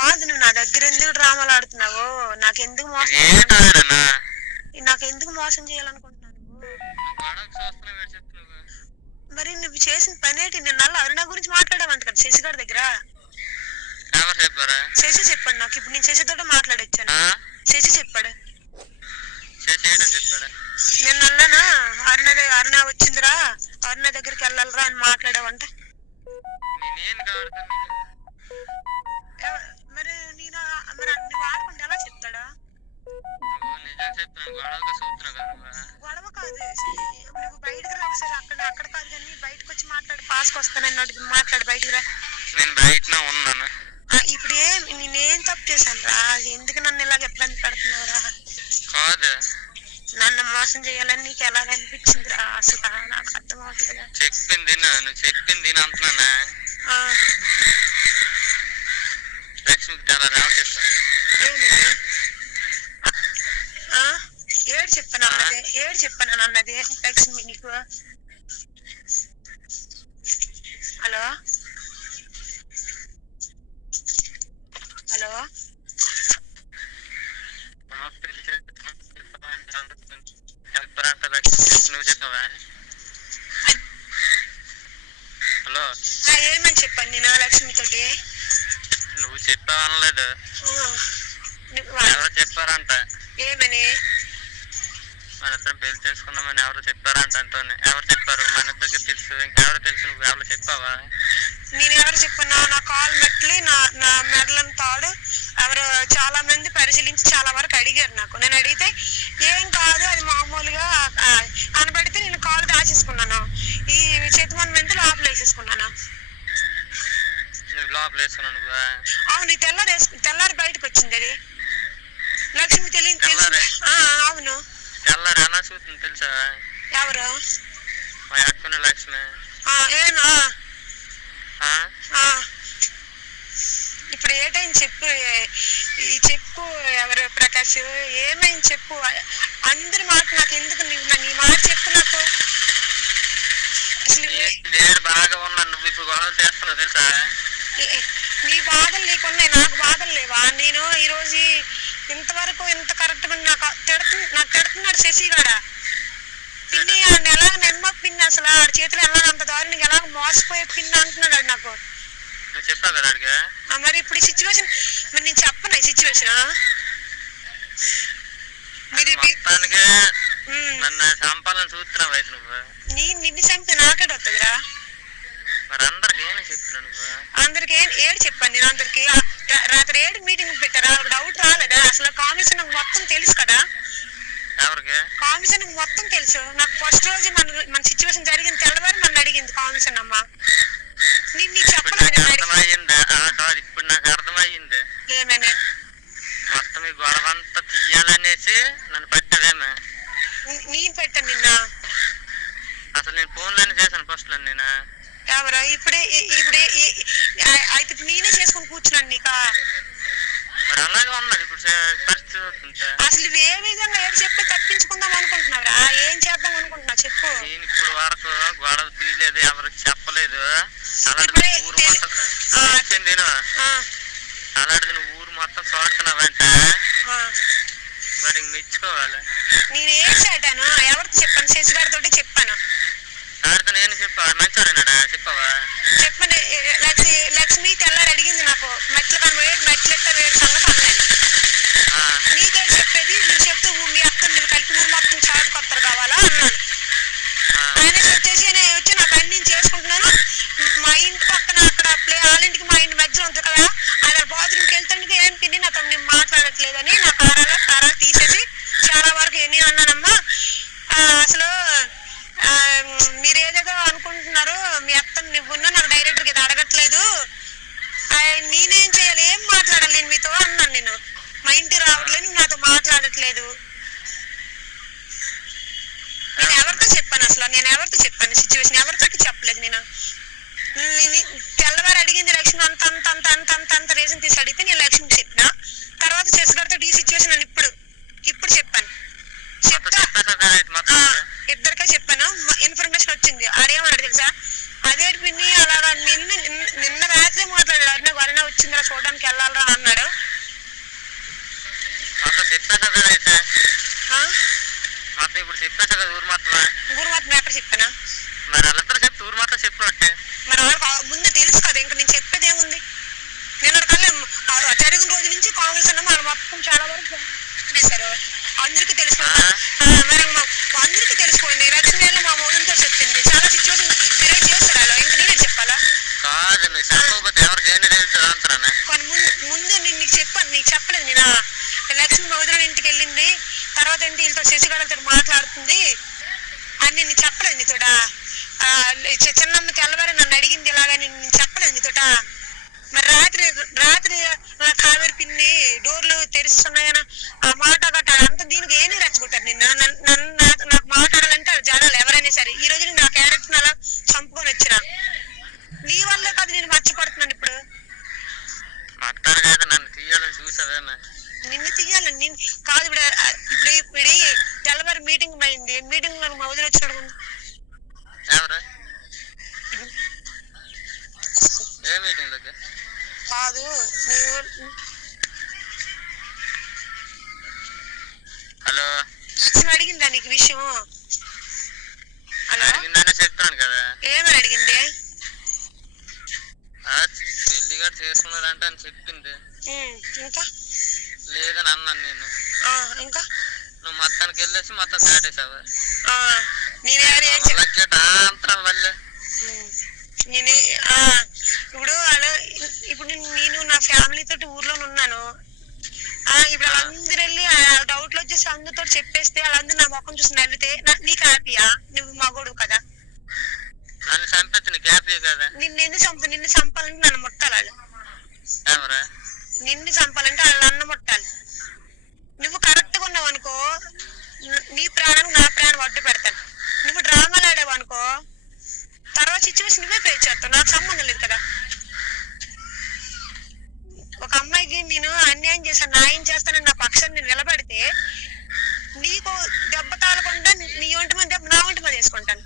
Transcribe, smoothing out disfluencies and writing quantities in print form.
కాదు, నువ్వు నా దగ్గర ఎందుకు డ్రామాలు ఆడుతున్నావు? నాకెందుకు మోసం నాకెందుకు మోసం చేయాలనుకుంటున్నావు నువ్వు? మరి నువ్వు చేసిన పని ఏంటి? నిన్న అరుణ గురించి మాట్లాడావంట కదా శశిగారి దగ్గర. శశి చెప్పాడు నాకు. ఇప్పుడు నేను శశితో మాట్లాడొచ్చాను. శశి చెప్పాడు నిన్న అరుణ వచ్చిందిరా, అరుణ దగ్గరికి వెళ్ళాలరా అని మాట్లాడావంట. మరి నేను మరి నువ్వు ఆడకుండా ఎలా చెప్తాడా? గొడవ కాదు, నువ్వు బయటకు రావు సరే. అక్కడ కాదు కానీ బయటకు వచ్చి మాట్లాడు. పాస్కి వస్తానని మాట్లాడు. బయటకు రా. ఇప్పుడు నేనేం తప్పు చేశాను రా? ఎందుకు నన్ను ఇలాగ ఇబ్బంది పెడుతున్నావురా? నన్ను మోసం చేయాలని నీకు ఎలాగ అనిపించింది రా? అసలు నాకు అర్థం అవుతుంది. చెప్పింది నువ్వు చెప్పింది అంటున్నానా? ఏడు చెప్పాను అన్నది లక్ష్మి నీకు. హలో హలో నువ్వు చెప్పావా? హలో ఏమని చెప్పాను నేను లక్ష్మితోటి? నువ్వు చెప్పావు అనలేదు, ఎవరో చెప్పారంట. ఏమని? మన ఇద్దరం పెళ్లి చేసుకున్నామని ఎవరు చెప్పారంట. అంటోని ఎవరు చెప్పారు? మన ఇద్దరికి తెలుసు, ఇంకెవరు తెలుసు? నువ్వు ఎవరు చెప్పావా? నేను ఎవరు చెప్పాను? నా కాలు మెట్లి నా మెడలను తాడు ఎవరు చాలా మంది పరిశీలించి చాలా వరకు అడిగారు నాకు. నేను అడిగితే ఏం కాదు, అది మామూలుగా అనబడితే నేను కాలు దాచేసుకున్నాను. ఈ చేతిమన్ మెంతి లోపల వేసేసుకున్నాను. అవును, తెల్లారి బయటకు వచ్చింది అది. లక్ష్మి తెలియదు. అవును, తెలుసా ఎవరు? లక్ష్మి. ఏనా ఇప్పుడు ఏటైంది చెప్పు. చెప్పు ఎవరు? ప్రకాష్ ఏమైంది చెప్పు. అందరి మాట నాకు ఎందుకు? నీ మాట చెప్పు నాకు. అసలు బాగా ఉన్నా, నువ్వు ఇప్పుడు గొడవ చేస్తున్నావు తెలుసా? నీ బాధలు నీకున్నాయి, నాకు బాధలు లేవా? నేను ఈరోజు ఇంతవరకు ఇంత కరెక్ట్ నాకు తిడుతున్నాడు శశిగాడ. పిన్ని ఎలాగ నమ్మ పిన్ని, అసలు ఆడి చేతులు ఎలాగ అంత దారుణంగా ఎలాగ మోసపోయే పిన్ని అంటున్నాడు నాకు. చెప్పావు కదా అడిగా. మరి ఇప్పుడు ఈ సిచ్యువేషన్ మరి నేను చెప్పను. ఈ సిచ్యువేషన్ నన్ను చంపాలని చూస్తున్నావు అయితే నువ్వు. నిన్ను చంపితే నాకేడు వస్తుందిరా? మరి అందరికి ఏమి చెప్పినా నువ్వు? అందరికి ఏడు చెప్పాను నేను. అందరికి రాత్రి 7 మీటింగ్ పెట్టారా? డౌట్ రాలేదా? అసలు కాంబినేషన్ మొత్తం తెలుసు కదా. ఎవరికి కాంబినేషన్ మొత్తం తెలుసు నాకు. ఫస్ట్ రోజు మన సిచ్యువేషన్ జరిగింది తెల్లవారు నన్ను అడిగింది కాంబినేషన్ అమ్మ. నీకు చెప్పలేదు. ఇప్పుడు నాకు అర్థమయ్యింది. ఏమైనా మొత్తం ఈ గొడవ అంతా తీయాలనేసి నన్ను పెట్టదేమే. నేను పెట్టాను నిన్న. అసలు నేను ఫోన్లోనే చేశాను ఫస్ట్ లో. నేను ఎవరు? ఇప్పుడే అయితే నేనే చేసుకుని కూర్చున్నాను నీకా? మరి అలాగే ఉన్నది ఇప్పుడు పరిస్థితి. అసలు ఏ విధంగా ఏడు చెప్పి తప్పించుకుందాం అనుకుంటున్నావురా? ఏం చేద్దాం అనుకుంటున్నావు చెప్పు. నేను ఇప్పుడు వరకు గొడవ తీయలేదు, ఎవరికి చెప్పలేదు. అలాంటిది నువ్వు ఊరు మొత్తం చూడుతున్నావంటే మరి మెచ్చుకోవాలి. నేను ఏం చేటాను? ఎవరికి చెప్పాను? శశిగారితో చెప్పాను. ఆడితో నేను చెప్పావా? మంచోడేనాడా? చెప్పావా? చెప్పండి. లక్ష్మి తెల్లారి అడిగింది నాకు. మెట్లు ఎట్ట వేరు సంగతి అన్నది. నీకే చెప్పేది, నువ్వు చెప్తూ మీ అక్క నువ్వు కలిపి ఊరు మొత్తం చాటు కొత్తరు కావాలా అన్నాను. ఆయన వచ్చి నాకు అన్ని నేను చేసుకుంటున్నాను. మా ఇంటి పక్కన అక్కడ వాళ్ళ ఇంటికి మా ఇంటి మధ్యలో ఉంటుంది కదా, ఆయన బాత్రూమ్కి వెళ్తానికి ఏం పిన్ని నాతో నేను మాట్లాడట్లేదని నా కారాలు తీసేసి చాలా వరకు ఎన్ని అన్నానమ్మా. అసలు మీరు ఏదేదో అనుకుంటున్నారు, మీ అత్తను నువ్వున్నా నాకు డైరెక్ట్ గా అడగట్లేదు, నేనేం చేయాలి, ఏం మాట్లాడాలి నేను మీతో అన్నాను. నేను మా ఇంటికి రావట్లేదు, నాతో మాట్లాడట్లేదు. నేను ఎవరితో చెప్పాను? అసలు నేను ఎవరితో చెప్పాను? సిచ్యువేషన్ ఎవరితో చెప్పలేదు. నేను తెల్లవారు అడిగింది లక్ష్మి అంత అంత అంత అంత అంత అంత రీజన్ తీసి అడిగితే నేను లక్ష్మికి చెప్పిన. తర్వాత శశిగారితో ఈ సిచ్యువేషన్ అని ఇప్పుడు చెప్పాను. ఇద్దరికే చెప్పాను. ఇన్ఫర్మేషన్ వచ్చింది. ఆడేమన్నాడు తెలుసా? అదే పిన్ని అలాగా నిన్న రాత్రి మాట్లాడాడు. అరుణ వచ్చిందిరా చూడడానికి వెళ్ళాలరా అన్నాడు. రొట్టె. మరి వాళ్ళకి ముందు తెలుసు కదా, ఇంకా నేను చెప్పేది ఏముంది. నిన్న కల్లా జరిగిన రోజు నుంచి కాంగ్రెస్ అన్న వాళ్ళు మొత్తం చాలా వరకు చేశారు, అందరికీ తెలిసిపోయింది. మరి అందరికీ తెలిసిపోయింది. లక్ష్మీ మా మౌనంతో చెప్పింది, చాలా సిచ్యువేషన్ క్రియేట్ చేస్తారు అలా. ఇంకా నేనే చెప్పాలా? కాదు, నువ్వు చెప్పకపోతే ఎవరికి ఏంటి తెలుస్తుంది అంటున్నాను. కానీ ముందు నీకు చెప్పాను, నీకు చెప్పలేదు. నేను లక్ష్మి మౌదరాని ఇంటికి వెళ్ళింది, తర్వాత ఏంటి వీళ్ళతో శశిగడలతో మాట్లాడుతుంది అని నేను చెప్పలేదు నీతోట. చిన్నమ్మ తెల్లవారి నన్ను అడిగింది ఇలాగా, నేను చెప్పలేదు నీతోట. మరి రాత్రి కావేరి పిన్ని డోర్లు తెరుస్తున్నాయన ఆ మాట గట్ట అంత దీనికి ఏమీ రెచ్చగొట్టారు నిన్న. నాకు మాట్లాడాలంటే అది జనాలు ఎవరైనా సరే. ఈ రోజు నా క్యారెక్టర్ అలా చంపుకొని వచ్చిన నీ వల్లే కాదు నేను మర్చిపడుతున్నాను. ఇప్పుడు నన్ను తీయాలని చూసావేనా? నిన్ను తీయాలని నేను కాదు. ఇప్పుడు తెల్లవారి మీటింగ్ అయింది, మీటింగ్ లో మా వదిలి వచ్చాడు. ఎవరు? ఏ మీటింగ్ దగ్గర కాదు, హలో లక్ష్మి అడిగిందా నీకు విషయం? అడిగిందనే చెప్తాను కదా. ఏమని అడిగింది? పెళ్లి గారు చేసుకున్నారంటే అని చెప్పింది. ఇంకా లేదని అన్నాను నేను. ఇంకా నువ్వు మొత్తానికి వెళ్ళేసి మొత్తం దాటేసావా? ఇప్పుడు నేను నా ఫ్యామిలీ తోటి ఊర్లో ఉన్నాను. ఇప్పుడు వాళ్ళందరూ వెళ్ళి డౌట్ లో వచ్చేసి అందరితో చెప్పేస్తే వాళ్ళందరూ నా ముఖం చూసి నవ్వితే నీకు హ్యాపీయా? నువ్వు మగోడు కదా, నన్ను చంపేది నీకు హ్యాపీ కదా. నిన్ను చంపాలంటే నన్ను ముట్టాలి వాళ్ళు. నిన్ను చంపాలంటే వాళ్ళు నన్ను ముట్టాలి. నువ్వు కరెక్ట్ గా ఉన్నావు అనుకో, నీ ప్రాణానికి నా ప్రాణం అడ్డు పెడతాను. నువ్వు డ్రామాలు ఆడావు అనుకో, తర్వాత సిచ్యువేషన్ నువ్వే ఫేస్ చేస్తావు, నాకు సంబంధం లేదు కదా. ఒక అమ్మాయికి నేను అన్యాయం చేశాను, న్యాయం చేస్తానని నా పక్షాన్ని నేను నిలబడితే నీకు దెబ్బ తాగకుండా నీ ఒంటి మీద దెబ్బ నా ఒంటి మీద వేసుకుంటాను.